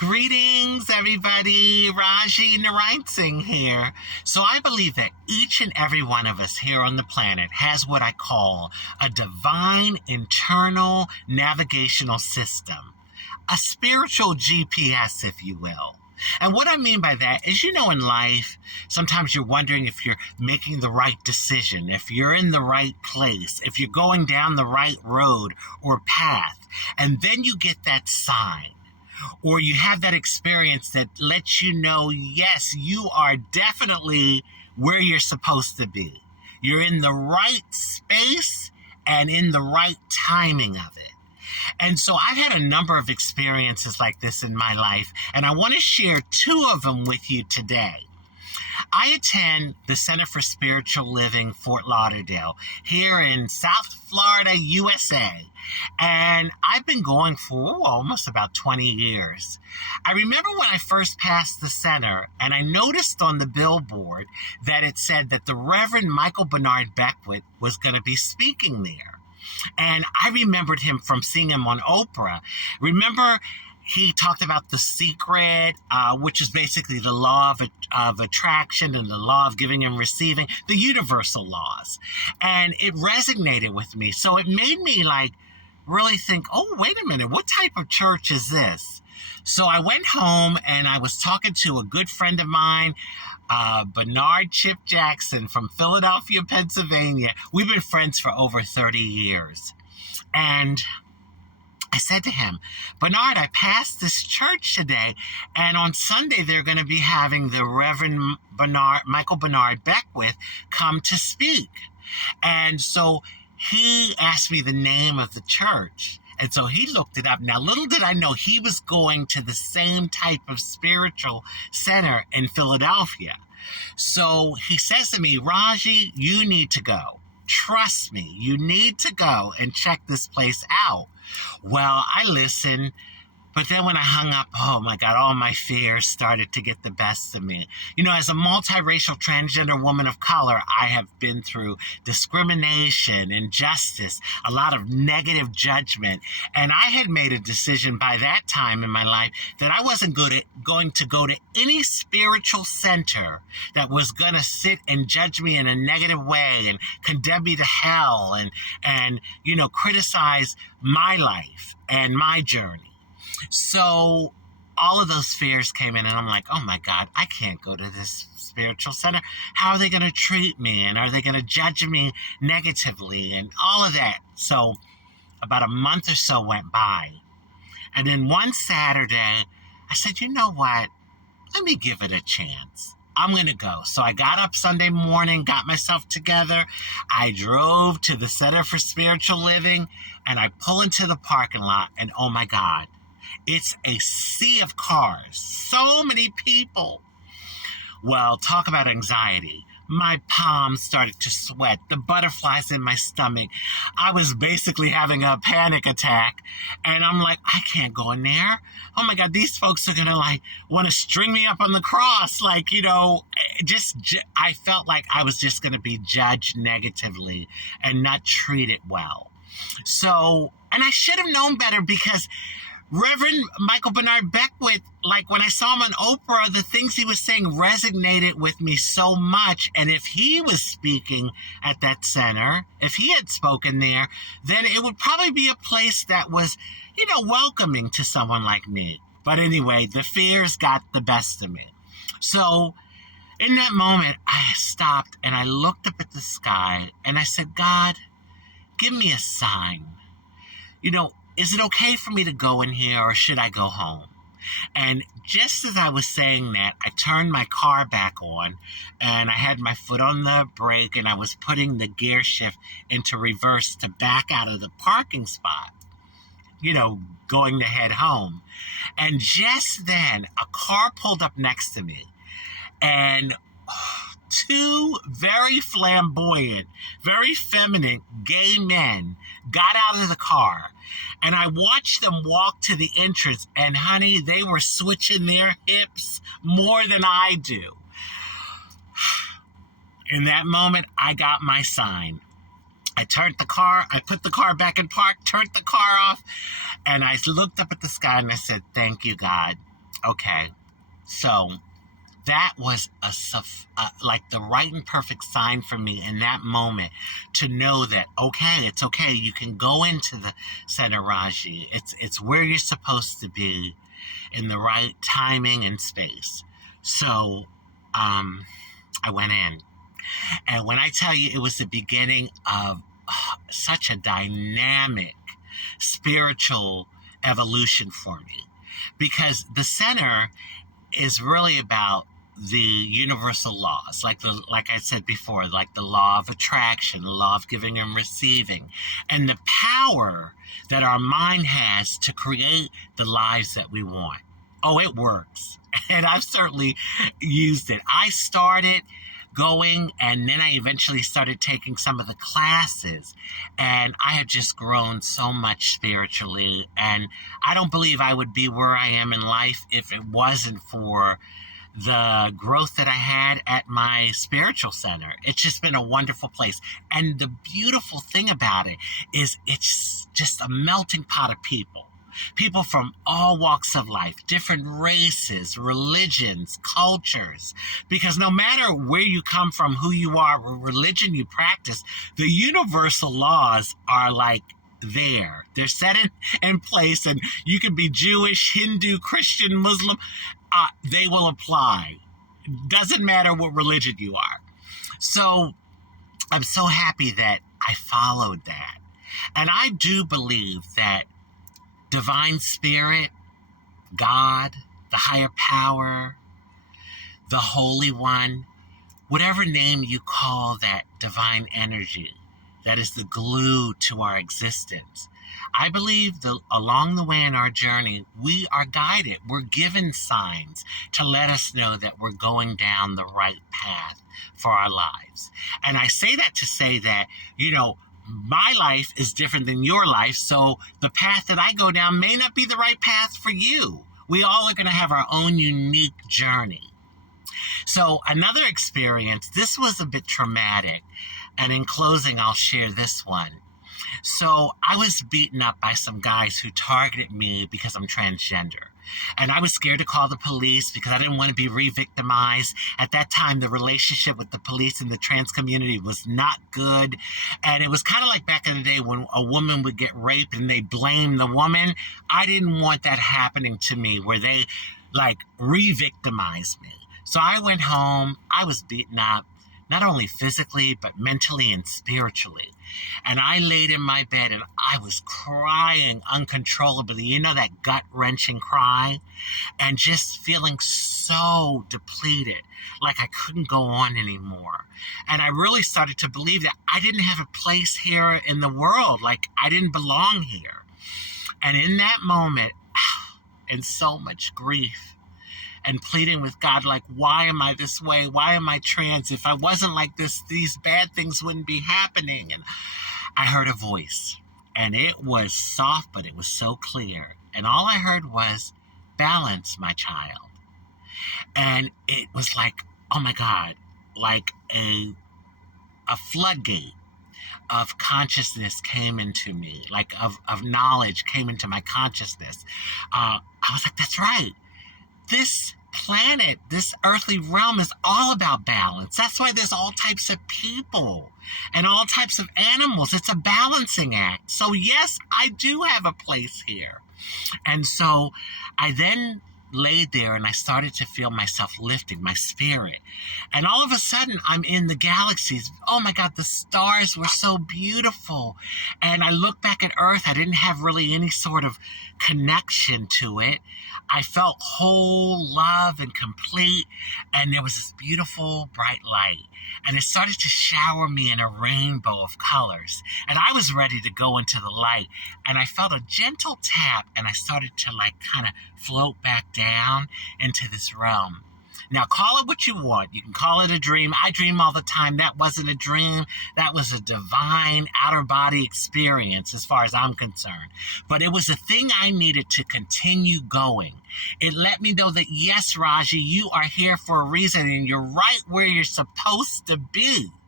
Greetings, everybody. Rajee Narinesingh here. So I believe that each and every one of us here on the planet has what I call a divine internal navigational system, a spiritual GPS, if you will. And what I mean by that is, in life, sometimes you're wondering if you're making the right decision, if you're in the right place, if you're going down the right road or path, and then you get that sign. Or you have that experience that lets you know, yes, you are definitely where you're supposed to be. You're in the right space and in the right timing of it. And so I've had a number of experiences like this in my life, and I want to share two of them with you today. I attend the Center for Spiritual Living, Fort Lauderdale, here in South Florida, USA. And I've been going for almost about 20 years. I remember when I first passed the center, and I noticed on the billboard that it said that the Reverend Michael Bernard Beckwith was going to be speaking there. And I remembered him from seeing him on Oprah. Remember, he talked about The Secret, which is basically the law of attraction and the law of giving and receiving, the universal laws. And it resonated with me. So it made me really think, oh, wait a minute, what type of church is this? So I went home and I was talking to a good friend of mine, Bernard Chip Jackson from Philadelphia, Pennsylvania. We've been friends for over 30 years. And I said to him, Bernard, I passed this church today, and on Sunday they're going to be having the Reverend Michael Bernard Beckwith come to speak. And so he asked me the name of the church. And so he looked it up. Now, little did I know he was going to the same type of spiritual center in Philadelphia. So he says to me, Rajee, you need to go. Trust me, you need to go and check this place out. Well, I listened, but then when I hung up, oh my God, all my fears started to get the best of me. As a multiracial transgender woman of color, I have been through discrimination, injustice, a lot of negative judgment. And I had made a decision by that time in my life that I wasn't going to go to any spiritual center that was going to sit and judge me in a negative way and condemn me to hell and criticize my life and my journey. So all of those fears came in, and I'm like, oh my God, I can't go to this spiritual center. How are they going to treat me? And are they going to judge me negatively? And all of that. So about a month or so went by. And then one Saturday, I said, you know what? Let me give it a chance. I'm going to go. So I got up Sunday morning, got myself together. I drove to the Center for Spiritual Living, and I pull into the parking lot, and oh my God, it's a sea of cars. So many people. Well, talk about anxiety. My palms started to sweat, the butterflies in my stomach. I was basically having a panic attack. And I'm like, I can't go in there. Oh my God, these folks are going to want to string me up on the cross. I felt like I was just going to be judged negatively and not treated well. So, and I should have known better, because Reverend Michael Bernard Beckwith, when I saw him on Oprah, the things he was saying resonated with me so much. And if he was speaking at that center, if he had spoken there, then it would probably be a place that was, welcoming to someone like me. But anyway, the fears got the best of me. So in that moment, I stopped and I looked up at the sky and I said, God, give me a sign. Is it okay for me to go in here, or should I go home? And just as I was saying that, I turned my car back on, and I had my foot on the brake, and I was putting the gear shift into reverse to back out of the parking spot, going to head home. And just then, a car pulled up next to me, and two very flamboyant, very feminine gay men got out of the car, and I watched them walk to the entrance, and honey, they were switching their hips more than I do. In that moment, I got my sign. I put the car back in park, turned the car off, and I looked up at the sky and I said, thank you, God. Okay. So that was like the right and perfect sign for me in that moment to know that, okay, it's okay. You can go into the center, Rajee. It's where you're supposed to be in the right timing and space. So I went in. And when I tell you it was the beginning of such a dynamic spiritual evolution for me, because the center is really about the universal laws, like I said before, like the law of attraction, the law of giving and receiving, and the power that our mind has to create the lives that we want. Oh, it works. And I've certainly used it. I started going, and then I eventually started taking some of the classes, and I have just grown so much spiritually, and I don't believe I would be where I am in life if it wasn't for the growth that I had at my spiritual center. It's just been a wonderful place. And the beautiful thing about it is it's just a melting pot of people. People from all walks of life, different races, religions, cultures. Because no matter where you come from, who you are, what religion you practice, the universal laws are like there. They're set in place, and you can be Jewish, Hindu, Christian, Muslim. They will apply. Doesn't matter what religion you are. So I'm so happy that I followed that. And I do believe that divine spirit, God, the higher power, the Holy One, whatever name you call that divine energy that is the glue to our existence, I believe that along the way in our journey, we are guided. We're given signs to let us know that we're going down the right path for our lives. And I say that to say that, my life is different than your life, so the path that I go down may not be the right path for you. We all are going to have our own unique journey. So another experience, this was a bit traumatic, and in closing, I'll share this one. So I was beaten up by some guys who targeted me because I'm transgender. And I was scared to call the police because I didn't want to be re-victimized. At that time, the relationship with the police and the trans community was not good. And it was kind of like back in the day when a woman would get raped and they blame the woman. I didn't want that happening to me where they re-victimized me. So I went home. I was beaten up, not only physically, but mentally and spiritually. And I laid in my bed and I was crying uncontrollably. That gut-wrenching cry, and just feeling so depleted, like I couldn't go on anymore. And I really started to believe that I didn't have a place here in the world, like I didn't belong here. And in that moment, and so much grief, and pleading with God, like, why am I this way? Why am I trans? If I wasn't like this, these bad things wouldn't be happening. And I heard a voice, and it was soft, but it was so clear. And all I heard was, balance, my child. And it was like, oh my God, like a floodgate of consciousness came into me, like of knowledge came into my consciousness. I was like, that's right. This planet, this earthly realm is all about balance. That's why there's all types of people and all types of animals. It's a balancing act. So yes, I do have a place here. And so I then laid there and I started to feel myself lifting, my spirit. And all of a sudden, I'm in the galaxies. Oh my God, the stars were so beautiful. And I looked back at Earth. I didn't have really any sort of connection to it. I felt whole, love, and complete. And there was this beautiful, bright light. And it started to shower me in a rainbow of colors. And I was ready to go into the light. And I felt a gentle tap, and I started to kind of float back down into this realm. Now, call it what you want. You can call it a dream. I dream all the time. That wasn't a dream. That was a divine outer body experience as far as I'm concerned. But it was a thing I needed to continue going. It let me know that, yes, Rajee, you are here for a reason and you're right where you're supposed to be.